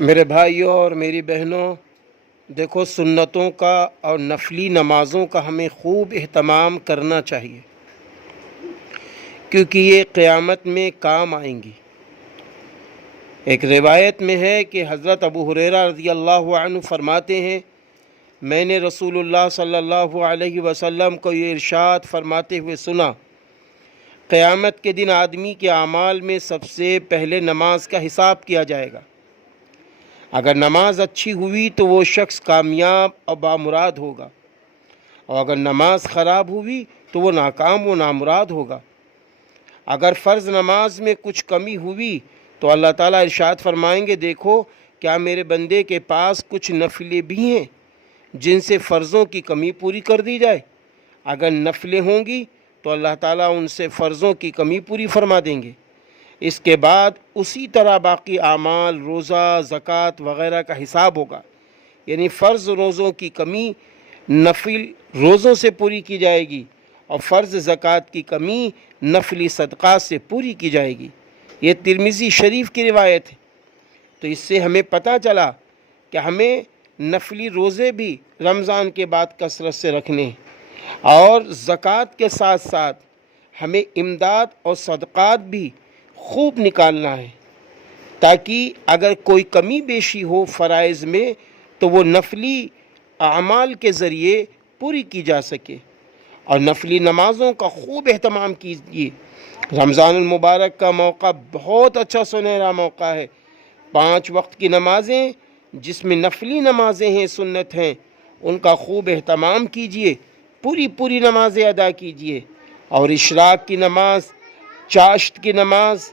میرے بھائیوں اور میری بہنوں، دیکھو سنتوں کا اور نفلی نمازوں کا ہمیں خوب اہتمام کرنا چاہیے، کیونکہ یہ قیامت میں کام آئیں گی۔ ایک روایت میں ہے کہ حضرت ابو ہریرہ رضی اللہ عنہ فرماتے ہیں، میں نے رسول اللہ صلی اللہ علیہ وسلم کو یہ ارشاد فرماتے ہوئے سنا، قیامت کے دن آدمی کے اعمال میں سب سے پہلے نماز کا حساب کیا جائے گا۔ اگر نماز اچھی ہوئی تو وہ شخص کامیاب اور بامراد ہوگا، اور اگر نماز خراب ہوئی تو وہ ناکام و نامراد ہوگا۔ اگر فرض نماز میں کچھ کمی ہوئی تو اللہ تعالیٰ ارشاد فرمائیں گے، دیکھو کیا میرے بندے کے پاس کچھ نفلیں بھی ہیں جن سے فرضوں کی کمی پوری کر دی جائے۔ اگر نفلیں ہوں گی تو اللہ تعالیٰ ان سے فرضوں کی کمی پوری فرما دیں گے۔ اس کے بعد اسی طرح باقی اعمال، روزہ، زکوٰۃ وغیرہ کا حساب ہوگا، یعنی فرض روزوں کی کمی نفل روزوں سے پوری کی جائے گی، اور فرض زکوٰۃ کی کمی نفلی صدقات سے پوری کی جائے گی۔ یہ ترمذی شریف کی روایت ہے۔ تو اس سے ہمیں پتہ چلا کہ ہمیں نفلی روزے بھی رمضان کے بعد کثرت سے رکھنے ہیں، اور زکوٰۃ کے ساتھ ساتھ ہمیں امداد اور صدقات بھی خوب نکالنا ہے، تاکہ اگر کوئی کمی بیشی ہو فرائض میں تو وہ نفلی اعمال کے ذریعے پوری کی جا سکے۔ اور نفلی نمازوں کا خوب اہتمام کیجیے۔ رمضان المبارک کا موقع بہت اچھا سنہرا موقع ہے۔ 5 وقت کی نمازیں جس میں نفلی نمازیں ہیں، سنت ہیں، ان کا خوب اہتمام کیجیے، پوری نمازیں ادا کیجیے، اور اشراق کی نماز، چاشت کی نماز،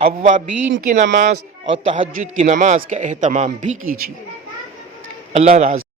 اوابین کی نماز اور تہجد کی نماز کا اہتمام بھی کیجیے۔ اللہ راضی۔